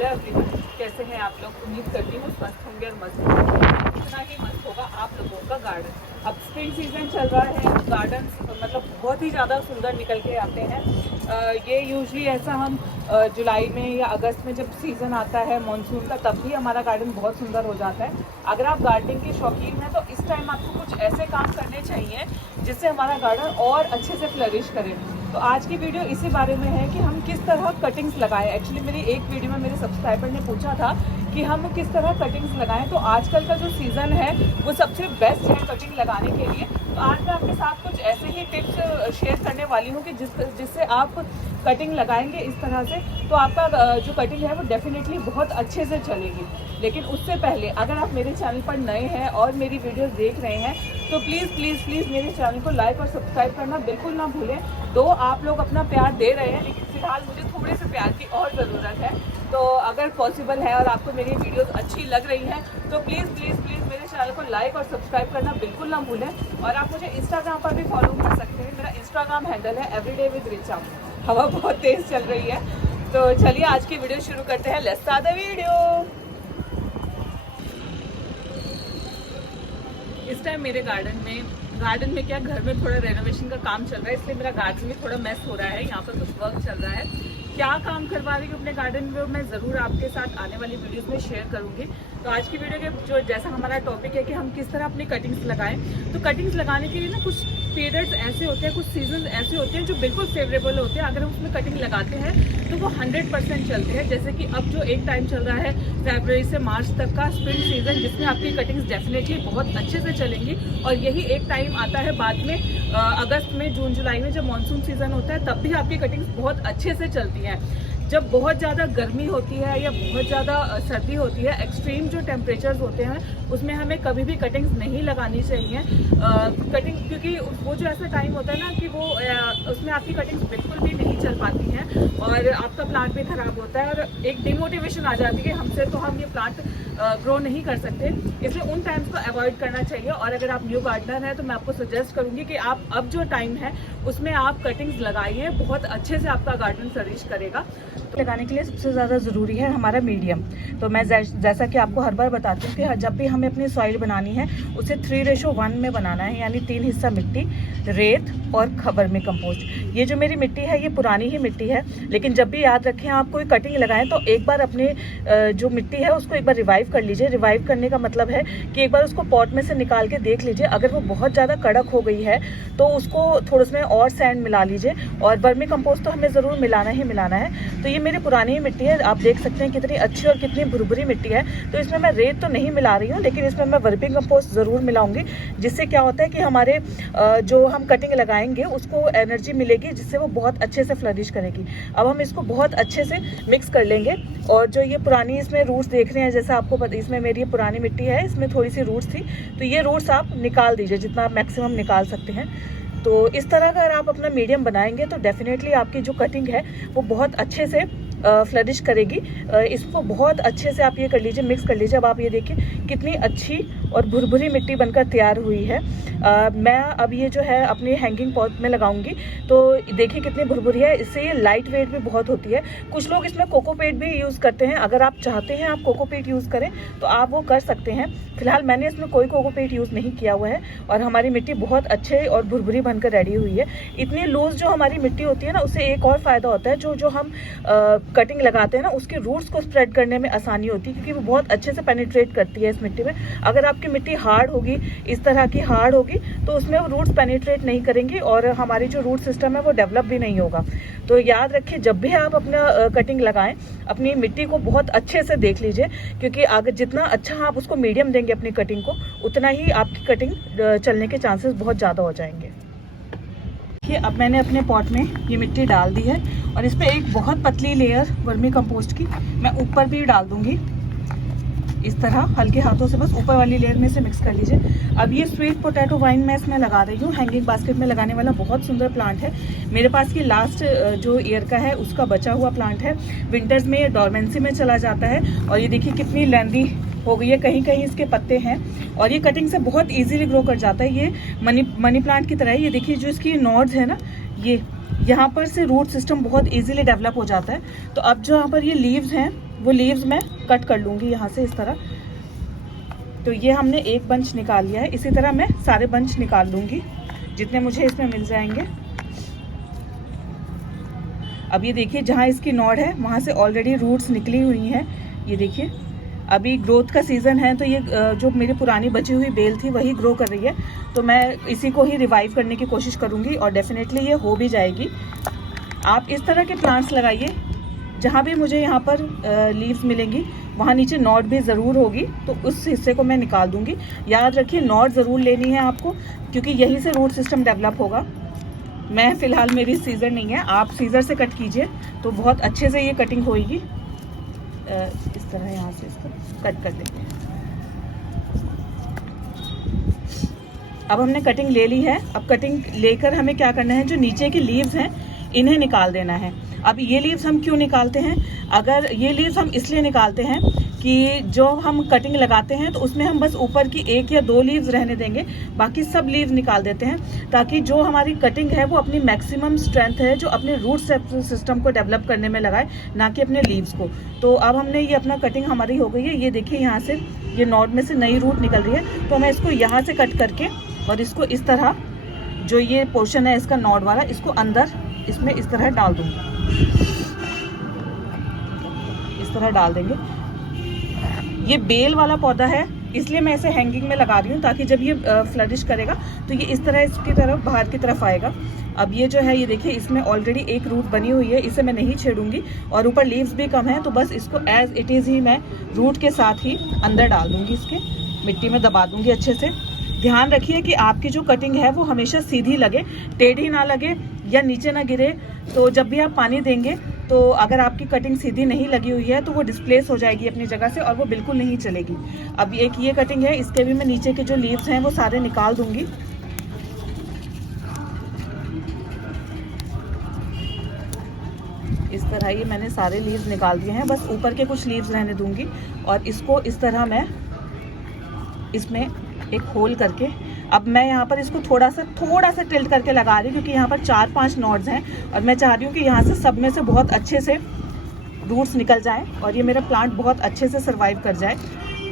Hello everyone, कैसे हैं आप लोग। उम्मीद करती हूँ स्वस्थ होंगे और मस्त होंगे। इतना ही मस्त होगा आप लोगों का गार्डन। अब स्प्रिंग सीजन चल रहा है, गार्डन मतलब बहुत ही ज़्यादा सुंदर निकल के आते हैं। ये यूजली ऐसा हम जुलाई में या अगस्त में जब सीज़न आता है मानसून का, तब भी हमारा गार्डन बहुत सुंदर हो जाता है। अगर आप गार्डनिंग के शौकीन हैं तो इस टाइम आपको कुछ ऐसे काम करने चाहिए जिससे हमारा गार्डन और अच्छे से फ्लरिश करे। तो आज की वीडियो इसी बारे में है कि हम किस तरह कटिंग्स लगाएं। एक्चुअली मेरी एक वीडियो में मेरे सब्सक्राइबर ने पूछा था कि हम किस तरह कटिंग्स लगाएं। तो आजकल का जो सीज़न है वो सबसे बेस्ट है कटिंग लगाने के लिए। तो आज मैं आपके साथ कुछ ऐसे ही टिप्स शेयर करने वाली हूँ कि जिससे आप कटिंग लगाएंगे इस तरह से तो आपका जो कटिंग है वो डेफिनेटली बहुत अच्छे से चलेगी। लेकिन उससे पहले अगर आप मेरे चैनल पर नए हैं और मेरी वीडियोस देख रहे हैं तो प्लीज़ मेरे चैनल को लाइक और सब्सक्राइब करना बिल्कुल ना भूलें। तो आप लोग अपना प्यार दे रहे हैं, लेकिन फिलहाल मुझे थोड़े से प्यार की और ज़रूरत है। तो अगर पॉसिबल है और आपको मेरी वीडियोस अच्छी लग रही हैं तो प्लीज़ मेरे चैनल को लाइक और सब्सक्राइब करना बिल्कुल ना भूलें। और आप मुझे इंस्टाग्राम पर भी फॉलो कर सकते हैं। मेरा इंस्टाग्राम हैंडल है एवरीडे विद रिचा। हवा बहुत तेज़ चल रही है, तो चलिए आज की वीडियो शुरू करते हैं। Let's start the video. इस टाइम मेरे गार्डन में क्या, घर में थोड़ा रेनोवेशन का काम चल रहा है, इसलिए मेरा गार्डन में थोड़ा मेस हो रहा है। यहाँ पर कुछ वर्क चल रहा है। क्या काम करवा रही हूँ अपने गार्डन में मैं ज़रूर आपके साथ आने वाली वीडियोस में शेयर करूँगी। तो आज की वीडियो के जो जैसा हमारा टॉपिक है कि हम किस तरह अपनी कटिंग्स लगाएं, तो कटिंग्स लगाने के लिए ना कुछ पीरियड्स ऐसे होते हैं, कुछ सीजन ऐसे होते हैं जो बिल्कुल फेवरेबल होते हैं। अगर हम उसमें कटिंग लगाते हैं तो वो 100% चलते हैं। जैसे कि अब जो एक टाइम चल रहा है फरवरी से मार्च तक का स्प्रिंग सीजन, जिसमें आपकी कटिंग्स डेफिनेटली बहुत अच्छे से चलेंगी। और यही एक टाइम आता है बाद में अगस्त में, जून जुलाई में, जब मानसून सीजन होता है, तब भी आपकी कटिंग्स बहुत अच्छे से चलती हैं। जब बहुत ज़्यादा गर्मी होती है या बहुत ज़्यादा सर्दी होती है, एक्सट्रीम जो टेम्परेचर्स होते हैं, उसमें हमें कभी भी कटिंग्स नहीं लगानी चाहिए। कटिंग क्योंकि वो जो ऐसा टाइम होता है ना कि वो उसमें आपकी कटिंग्स बिल्कुल भी नहीं चल पाती हैं और आपका प्लांट भी ख़राब होता है और एक डिमोटिवेशन आ जाती है कि हमसे तो हम ये प्लांट ग्रो नहीं कर सकते। इसलिए उन टाइम्स को अवॉइड करना चाहिए। और अगर आप न्यू गार्डनर हैं तो मैं आपको सजेस्ट करूँगी कि आप अब जो टाइम है उसमें आप कटिंग्स लगाइए, बहुत अच्छे से आपका गार्डन फ्लरिश करेगा। तो लगाने के लिए सबसे ज़्यादा ज़रूरी है हमारा मीडियम। तो मैं जैसा कि आपको हर बार बताती हूँ कि जब भी हमें अपनी सॉइल बनानी है उसे 3:1 में बनाना है, यानी 3 हिस्सा मिट्टी, रेत और वर्मी कंपोस्ट। ये जो मेरी मिट्टी है ये पुरानी ही मिट्टी है, लेकिन जब भी याद रखें आप कोई कटिंग लगाएं तो एक बार अपने जो मिट्टी है उसको एक बार रिवाइव कर लीजिए। रिवाइव करने का मतलब है कि एक बार उसको पॉट में से निकाल के देख लीजिए। अगर वो बहुत ज़्यादा कड़क हो गई है तो उसको थोड़ा उसमें और सैंड मिला लीजिए। और वर्मी कंपोस्ट तो हमें ज़रूर मिलाना ही मिलाना है। तो ये मेरी पुरानी मिट्टी है, आप देख सकते हैं कितनी अच्छी और कितनी भुरभुरी मिट्टी है। तो इसमें मैं रेत तो नहीं मिला रही हूँ, लेकिन इसमें मैं वर्मी कंपोस्ट ज़रूर मिलाऊंगी। जिससे क्या होता है कि हमारे जो हम कटिंग लगाएंगे उसको एनर्जी मिलेगी, जिससे वो बहुत अच्छे से फ्लरिश करेगी। अब हम इसको बहुत अच्छे से मिक्स कर लेंगे। और जो ये पुरानी इसमें रूट्स देख रहे हैं, जैसा आपको इसमें मेरी पुरानी मिट्टी है, इसमें थोड़ी सी रूट्स थी, तो ये रूट्स आप निकाल दीजिए जितना आप मैक्सिमम निकाल सकते हैं। तो इस तरह अगर आप अपना मीडियम बनाएंगे तो डेफिनेटली आपकी जो कटिंग है वो बहुत अच्छे से फ्लरिश करेगी। इसको बहुत अच्छे से आप ये कर लीजिए, मिक्स कर लीजिए। अब आप ये देखिए कितनी अच्छी और भुरभुरी मिट्टी बनकर तैयार हुई है। मैं अब ये जो है अपनी हैंगिंग पॉट में लगाऊंगी, तो देखिए कितनी भुरभुरी है। इससे ये लाइट वेट भी बहुत होती है। कुछ लोग इसमें कोकोपीट भी यूज़ करते हैं। अगर आप चाहते हैं आप कोकोपीट यूज़ करें तो आप वो कर सकते हैं। फिलहाल मैंने इसमें कोई कोकोपीट यूज़ नहीं किया हुआ है और हमारी मिट्टी बहुत अच्छे और भुरभुरी बनकर रेडी हुई है। इतनी लूज जो हमारी मिट्टी होती है ना, उससे एक और फ़ायदा होता है, जो हम कटिंग लगाते हैं ना उसके रूट्स को स्प्रेड करने में आसानी होती है, क्योंकि वो बहुत अच्छे से पेनिट्रेट करती है इस मिट्टी में। अगर आपकी मिट्टी हार्ड होगी, इस तरह की हार्ड होगी, तो उसमें वो रूट्स पेनिट्रेट नहीं करेंगी और हमारी जो रूट सिस्टम है वो डेवलप भी नहीं होगा। तो याद रखिए जब भी आप अपना कटिंग लगाएं अपनी मिट्टी को बहुत अच्छे से देख लीजिए, क्योंकि अगर जितना अच्छा आप उसको मीडियम देंगे अपनी कटिंग को, उतना ही आपकी कटिंग चलने के चांसेस बहुत ज़्यादा हो जाएंगे। अब मैंने अपने पॉट में ये मिट्टी डाल दी है और इस पर एक बहुत पतली लेयर वर्मी कंपोस्ट की मैं ऊपर भी डाल दूंगी। इस तरह हल्के हाथों से बस ऊपर वाली लेयर में से मिक्स कर लीजिए। अब ये स्वीट पोटैटो वाइन मैं इसमें लगा रही हूँ। हैंगिंग बास्केट में लगाने वाला बहुत सुंदर प्लांट है। मेरे पास ये लास्ट जो ईयर का है उसका बचा हुआ प्लांट है। विंटर्स में ये डोरमेंसी में चला जाता है और ये देखिए कितनी लेंदी हो गई है, कहीं कहीं इसके पत्ते हैं और ये कटिंग से बहुत इजीली ग्रो कर जाता है। ये मनी प्लांट की तरह है। ये देखिए जो इसकी नोड्स है ना, ये यहाँ पर से रूट सिस्टम बहुत इजीली डेवलप हो जाता है। तो अब जो यहाँ पर ये लीव्स हैं वो लीव्स मैं कट कर लूँगी यहाँ से इस तरह। तो ये हमने एक बंच निकाल लिया है, इसी तरह मैं सारे बंच निकाल लूँगी जितने मुझे इसमें मिल जाएंगे। अब ये देखिए जहाँ इसकी नॉड है वहाँ से ऑलरेडी रूट्स निकली हुई हैं। ये देखिए अभी ग्रोथ का सीज़न है, तो ये जो मेरी पुरानी बची हुई बेल थी वही ग्रो कर रही है, तो मैं इसी को ही रिवाइव करने की कोशिश करूँगी और डेफिनेटली ये हो भी जाएगी। आप इस तरह के प्लांट्स लगाइए, जहाँ भी मुझे यहाँ पर लीव्स मिलेंगी वहाँ नीचे नॉड भी ज़रूर होगी, तो उस हिस्से को मैं निकाल दूँगी। याद रखिए नॉड ज़रूर लेनी है आपको, क्योंकि यहीं से रूट सिस्टम डेवलप होगा। मैं फ़िलहाल मेरी सीज़र नहीं है, आप सीज़र से कट कीजिए तो बहुत अच्छे से ये कटिंग होएगी। इस तरह यहाँ से इसको कट कर देते हैं। अब हमने कटिंग ले ली है। अब कटिंग लेकर हमें क्या करना है, जो नीचे के लीव्स हैं इन्हें निकाल देना है। अब ये लीव्स हम क्यों निकालते हैं, अगर ये लीव्स हम इसलिए निकालते हैं कि जो हम कटिंग लगाते हैं तो उसमें हम बस ऊपर की 1 या 2 लीव्स रहने देंगे, बाकी सब लीव्स निकाल देते हैं, ताकि जो हमारी कटिंग है वो अपनी मैक्सिमम स्ट्रेंथ है जो अपने रूट सिस्टम को डेवलप करने में लगाए, ना कि अपने लीव्स को। तो अब हमने ये अपना कटिंग हमारी हो गई है। ये देखिए यहाँ से ये नॉड में से नई रूट निकल रही है, तो मैं इसको यहाँ से कट करके और इसको इस तरह जो ये पोर्शन है इसका नॉड वाला, इसको अंदर इसमें इस तरह डाल दूँगी, इस तरह डाल देंगे। ये बेल वाला पौधा है इसलिए मैं इसे हैंगिंग में लगा रही हूँ, ताकि जब ये फ्लरिश करेगा तो ये इस तरह इसकी तरफ बाहर की तरफ आएगा। अब ये जो है ये देखिए इसमें ऑलरेडी एक रूट बनी हुई है, इसे मैं नहीं छेड़ूंगी और ऊपर लीव्स भी कम है, तो बस इसको एज इट इज़ ही मैं रूट के साथ ही अंदर डाल दूंगी, इसके मिट्टी में दबा दूंगी अच्छे से। ध्यान रखिए कि आपकी जो कटिंग है वो हमेशा सीधी लगे, टेढ़ी ना लगे या नीचे ना गिरे। तो जब भी आप पानी देंगे तो अगर आपकी कटिंग सीधी नहीं लगी हुई है तो वो डिस्प्लेस हो जाएगी अपनी जगह से और वो बिल्कुल नहीं चलेगी। अब एक ये कटिंग है, इसके भी मैं नीचे के जो लीव्स हैं वो सारे निकाल दूंगी। इस तरह ये मैंने सारे लीव्स निकाल दिए हैं, बस ऊपर के कुछ लीव्स रहने दूंगी और इसको इस तरह मैं इसमें एक होल करके, अब मैं यहाँ पर इसको थोड़ा सा टिल्ट करके लगा रही हूँ, क्योंकि यहाँ पर 4-5 नॉड्स हैं और मैं चाह रही हूँ कि यहाँ से सब में से बहुत अच्छे से रूट्स निकल जाएं और ये मेरा प्लांट बहुत अच्छे से सर्वाइव कर जाए।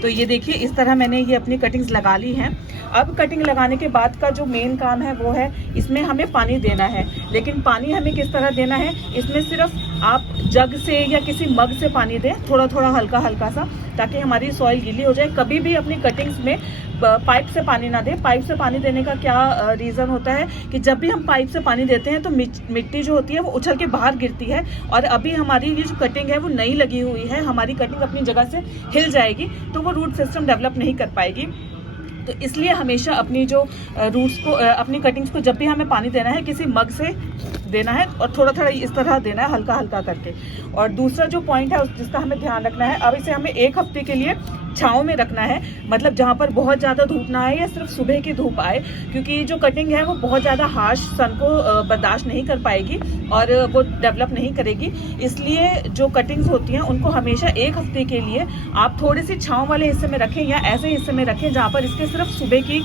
तो ये देखिए इस तरह मैंने ये अपनी कटिंग्स लगा ली हैं। अब कटिंग लगाने के बाद का जो मेन काम है वो है इसमें हमें पानी देना है, लेकिन पानी हमें किस तरह देना है, इसमें सिर्फ आप जग से या किसी मग से पानी दें, थोड़ा थोड़ा हल्का हल्का सा, ताकि हमारी सॉइल गीली हो जाए। कभी भी अपनी कटिंग्स में पाइप से पानी ना दें। पाइप से पानी देने का क्या रीज़न होता है कि जब भी हम पाइप से पानी देते हैं तो मिट्टी जो होती है वो उछल के बाहर गिरती है और अभी हमारी ये जो कटिंग है वो नई लगी हुई है, हमारी कटिंग अपनी जगह से हिल जाएगी तो वो रूट सिस्टम डेवलप नहीं कर पाएगी। तो इसलिए हमेशा अपनी जो रूट्स को अपनी कटिंग्स को जब भी हमें पानी देना है किसी मग से देना है और थोड़ा थोड़ा इस तरह देना है, हल्का हल्का करके। और दूसरा जो पॉइंट है जिसका हमें ध्यान रखना है, अब इसे हमें 1 हफ्ते के लिए छाँव में रखना है, मतलब जहाँ पर बहुत ज़्यादा धूप ना आए या सिर्फ सुबह की धूप आए, क्योंकि जो कटिंग है वो बहुत ज़्यादा हार्श सन को बर्दाश्त नहीं कर पाएगी और वो डेवलप नहीं करेगी। इसलिए जो कटिंग्स होती हैं उनको हमेशा 1 हफ्ते के लिए आप थोड़ी सी छाँव वाले हिस्से में रखें या ऐसे हिस्से में रखें जहाँ पर इसके सिर्फ सुबह की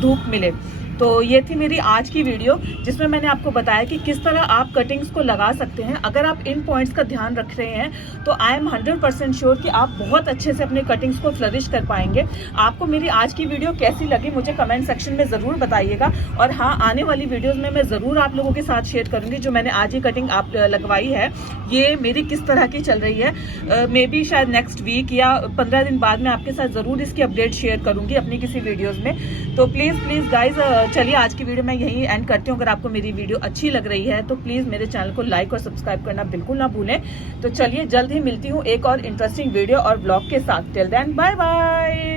धूप मिले। तो ये थी मेरी आज की वीडियो जिसमें मैंने आपको बताया कि किस तरह आप कटिंग्स को लगा सकते हैं। अगर आप इन पॉइंट्स का ध्यान रख रहे हैं तो आई एम 100% श्योर कि आप बहुत अच्छे से अपने कटिंग्स को फ्लरिश कर पाएंगे। आपको मेरी आज की वीडियो कैसी लगी मुझे कमेंट सेक्शन में ज़रूर बताइएगा और हाँ, आने वाली वीडियोज़ में मैं ज़रूर आप लोगों के साथ शेयर करूँगी जो मैंने आज ही कटिंग आप लगवाई है ये मेरी किस तरह की चल रही है। मे बी शायद नेक्स्ट वीक या 15 दिन बाद में आपके साथ ज़रूर इसकी अपडेट शेयर करूँगी अपनी किसी वीडियोज़ में। तो प्लीज़ गाइज चलिए आज की वीडियो मैं यहीं एंड करती हूँ। अगर आपको मेरी वीडियो अच्छी लग रही है तो प्लीज़ मेरे चैनल को लाइक और सब्सक्राइब करना बिल्कुल ना भूलें। तो चलिए जल्द ही मिलती हूँ एक और इंटरेस्टिंग वीडियो और ब्लॉग के साथ। Till then bye bye.